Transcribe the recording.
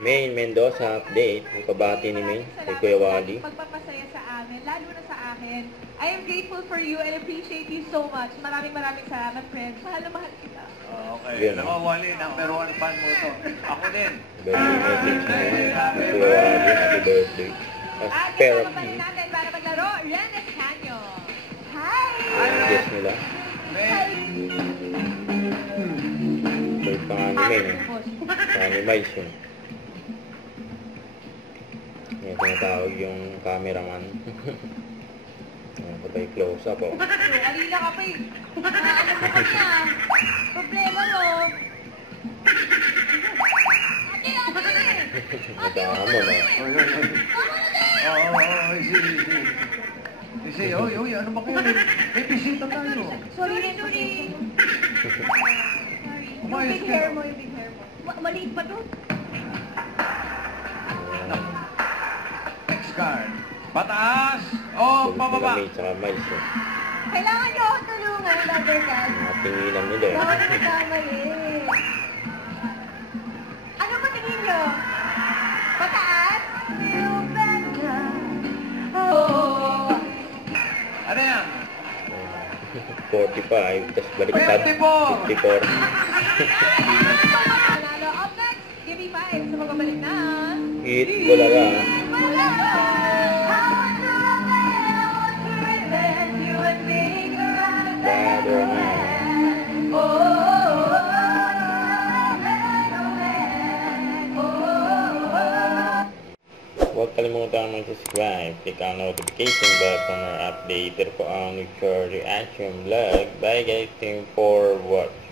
Main Mendoza update. Ang pabati ni Main kay Kuya Wally. Pagpapasaya sa amin, lalo na sa akin. I am grateful for you and appreciate you so much. Maraming salamat, friends. Mahal na mahal kita. Okay. Yun, Ako, Wally, number 1 fan mo to. Ako din. Birthday message niya. Kuya Wally, happy birthday. As At pair of kasama pa rin you. natin para maglaro, Ren Escanio. Hi! Guess nila. May, Bird pa nga ni Main. Sa ni Miles yun. Yan, tinatawag yung cameraman. Yan, sabay close up, oh. Alila ka pa eh. Ano mo kanya? Problema mo. Ate! Nagkaka mo, no? Easy, oy, ano ba kayo? May bisita tayo. Sorry. Umayos Yung big kayo. hair mo. Maliit pa to. Next card. Pataas o pababa? Main tsaka Miles, oh. Kailangan niyo ako tulungan, lover ka. Mga tinginan nila, eh. Bawal na kamali. Ano ba tingin niyo? Pataas? Oh. Ano yan? 45, tapos baliktad. 54. 54. Manalo. Up next, give me 5 sa magabalik na. Hit, bulaga. Brother man. Huwag kalimutan mag-subscribe, click ang notification bell para updated po ang future reaction vlog. Bye guys, thank you for watching.